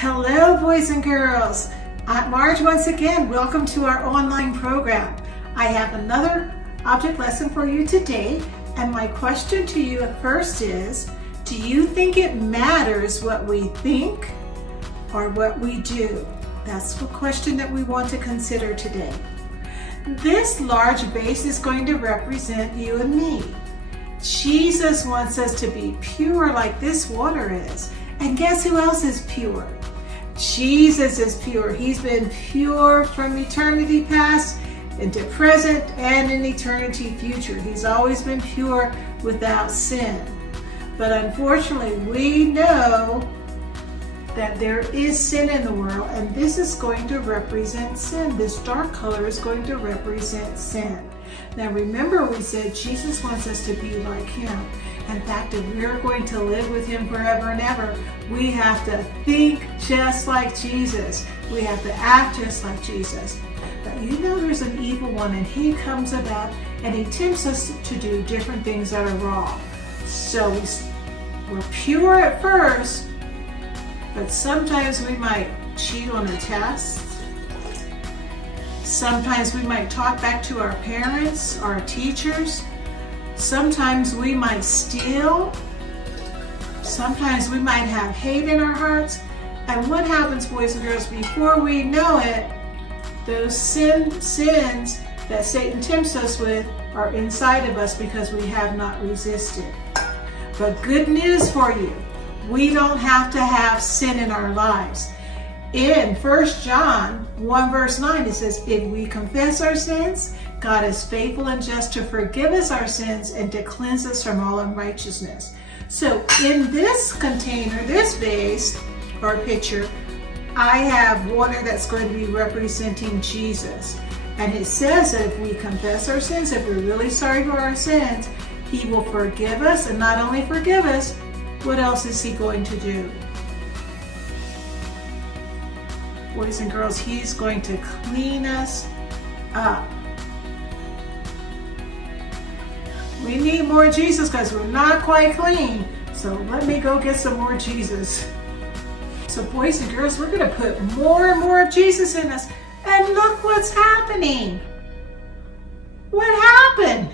Hello, boys and girls. I'm Marge once again. Welcome to our online program. I have another object lesson for you today, and my question to you at first is, do you think it matters what we think or what we do? That's the question that we want to consider today. This large vase is going to represent you and me. Jesus wants us to be pure like this water is. And guess who else is pure? Jesus is pure. He's been pure from eternity past into present and in eternity future. He's always been pure without sin. But unfortunately, we know that there is sin in the world, and this is going to represent sin. This dark color is going to represent sin. Now remember, we said Jesus wants us to be like him. In fact, if we're going to live with him forever and ever, we have to think just like Jesus. We have to act just like Jesus. But you know there's an evil one, and he comes about and he tempts us to do different things that are wrong. So we're pure at first, but sometimes we might cheat on a test. Sometimes we might talk back to our parents, our teachers. Sometimes we might steal. Sometimes we might have hate in our hearts. And what happens, boys and girls, before we know it, those sins that Satan tempts us with are inside of us because we have not resisted. But good news for you, we don't have to have sin in our lives. In 1 John 1 verse 9, it says, if we confess our sins, God is faithful and just to forgive us our sins and to cleanse us from all unrighteousness. So in this container, this vase or picture, I have water that's going to be representing Jesus. And it says that if we confess our sins, if we're really sorry for our sins, he will forgive us, and not only forgive us, what else is he going to do? Boys and girls, he's going to clean us up. We need more Jesus because we're not quite clean. So let me go get some more Jesus. So boys and girls, we're going to put more and more of Jesus in us. And look what's happening. What happened?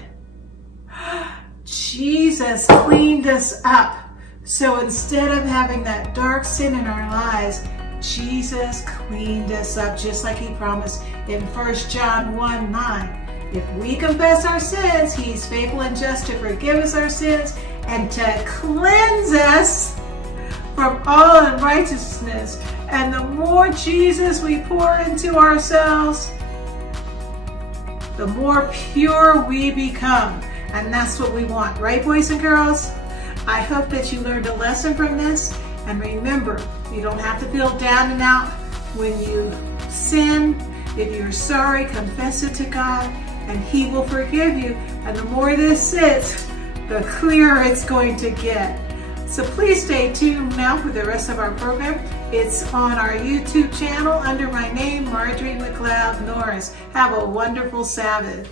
Jesus cleaned us up. So instead of having that dark sin in our lives, Jesus cleaned us up just like he promised in 1 John 1:9. If we confess our sins, he's faithful and just to forgive us our sins and to cleanse us from all unrighteousness. And the more Jesus we pour into ourselves, the more pure we become. And that's what we want, right, boys and girls? I hope that you learned a lesson from this. And remember, you don't have to feel down and out when you sin. If you're sorry, confess it to God, and he will forgive you. And the more this sits, the clearer it's going to get. So please stay tuned now for the rest of our program. It's on our YouTube channel under my name, Marjorie McLeod Norris. Have a wonderful Sabbath.